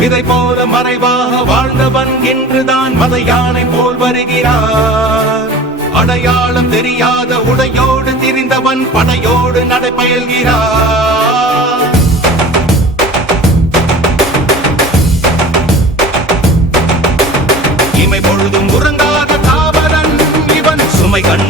இதை போல மறைவாக வாழ்ந்தவன் இன்றுதான் மத யானை போல் வருகிறார். அடையாளம் தெரியாத உடையோடு திரிந்தவன் படையோடு நடைபயல்கிறார். இமை பொழுதும் உறங்காத தாவரன் இவன் சுமை கண்டு